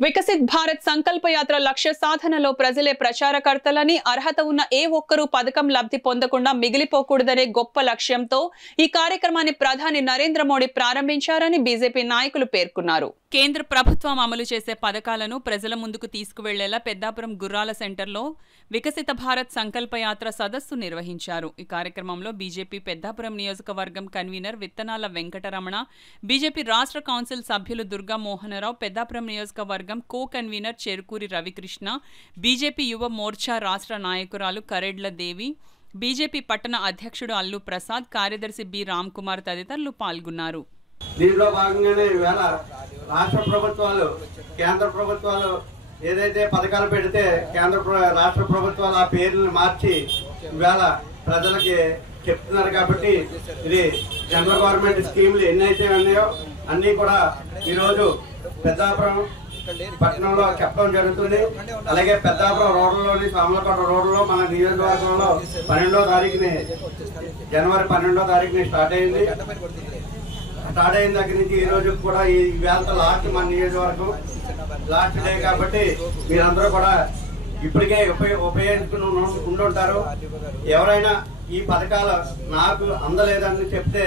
వికసిత్ భారత్ సంకల్ప యాత్ర లక్ష్య సాధనలో ప్రజలే ప్రచారకర్తలని, అర్హత ఉన్న ఏ ఒక్కరూ పథకం లబ్ధి పొందకుండా మిగిలిపోకూడదనే గొప్ప లక్ష్యంతో ఈ కార్యక్రమాన్ని ప్రధాని నరేంద్ర మోడీ ప్రారంభించారని బీజేపీ నాయకులు పేర్కొన్నారు. కేంద్ర ప్రభుత్వం అమలు చేసే పథకాలను ప్రజల ముందుకు తీసుకువెళ్లేలా పెద్దాపురం గుర్రాల సెంటర్లో వికసిత భారత్ సంకల్ప యాత్ర సదస్సు నిర్వహించారు. ఈ కార్యక్రమంలో బీజేపీ పెద్దాపురం నియోజకవర్గం కన్వీనర్ విత్తనాల వెంకటరమణ, బీజేపీ రాష్ట్ర కౌన్సిల్ సభ్యులు దుర్గా మోహనరావు, పెద్దాపురం నియోజకవర్గం co convener Cherukuri Ravikrishna, BJP యువ మోర్చా రాష్ట్ర నాయకురాలు కరెడ్ల దేవి, బీజేపీ పట్టణ అధ్యక్షుడు అల్లు ప్రసాద్, కార్యదర్శి బి రామ్ కుమార్ తదితరులు పాల్గొన్నారు. దీనిలో భాగంగానే ఈవేళ రాష్ట్ర ప్రభుత్వాలు, కేంద్ర ప్రభుత్వాలు ఏదైతే పథకాలు పెడితే రాష్ట్ర ప్రభుత్వాలు ఆ పేర్లను మార్చి ఈవేళ ప్రజలకి చెప్తున్నారు. కాబట్టి ఇది జనరల్ గవర్నమెంట్ స్కీములు ఎన్నైతే ఉన్నాయో అన్ని కూడా ఈరోజు పెద్దాపురం పట్టణంలో చెప్పడం జరుగుతుంది. అలాగే పెద్దాపురం రోడ్లలోని సామలకోట రోడ్లో మన నియోజకవర్గంలో 12వ తారీఖుని జనవరి 12వ తారీఖుని స్టార్ట్ అయిన దగ్గర నుంచి ఈ రోజు కూడా ఈ వేళ లాస్ట్ మన నియోజకవర్గం లాస్ట్ డే. కాబట్టి మీరందరూ కూడా ఇప్పటికే ఉపయోగించుకుని ఉండుంటారు. ఎవరైనా ఈ పథకాలు నాకు అందలేదని చెప్తే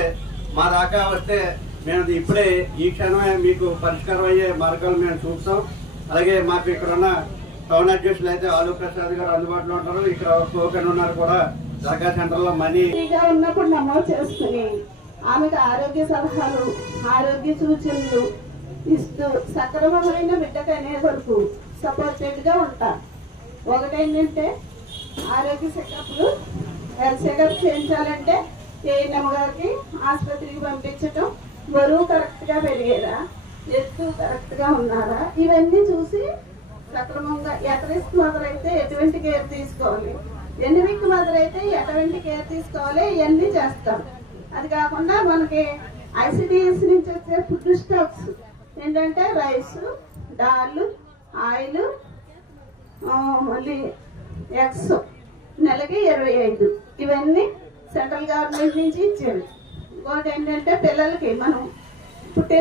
మా దాకా వస్తే మేము ఇప్పుడే ఈ క్షణమే మీకు పరిష్కారం అయ్యే మార్గాలు మేము చూస్తాం. అలాగే మాకు ఇక్కడ ఉన్న టౌన్ అధ్యక్షులు అయితే ఆలు ప్రసాద్ గారు అందుబాటులో ఉంటారు. ఇక్కడ కోకన్ ఉన్నారు కూడా దర్గా సెంటర్ లో మనీ ఉన్నప్పుడు నమోదు చేసుకుని ఆమెకు ఆరోగ్య సలహాలు, ఆరోగ్య సూచనలు ఇస్తూ సక్రమమైన బిడ్డకు అనే వరకు సపోర్టెడ్ గా ఉంటారు. ఒకటేంటంటే ఆరోగ్య చెకప్లు, హెల్త్ చెకప్ చేయించాలంటే ఏఎన్ఎం గారికి ఆసుపత్రికి పంపించటం, బరువు కరెక్ట్ గా పెరిగేదా, ఎత్తు కరెక్ట్ గా ఉన్నారా, ఇవన్నీ చూసి సక్రమంగా ఎకరిస్ట్ మదర్ అయితే ఎటువంటి కేర్ తీసుకోవాలి, ఎన్నివిక్ మదర్ అయితే ఎటువంటి కేర్ తీసుకోవాలి, ఇవన్నీ చేస్తాం. అది కాకుండా మనకి ఐసిడిఎస్ నుంచి వచ్చే ఫుడ్ స్టాక్స్ ఏంటంటే రైస్, దాల్, ఆయిల్, మళ్ళీ ఎగ్స్ నెలకి 25 ఇవన్నీ సెంట్రల్ గవర్నమెంట్ నుంచి ఇచ్చేవి. ఇంకోటి ఏంటంటే పిల్లలకి మనం పుట్టే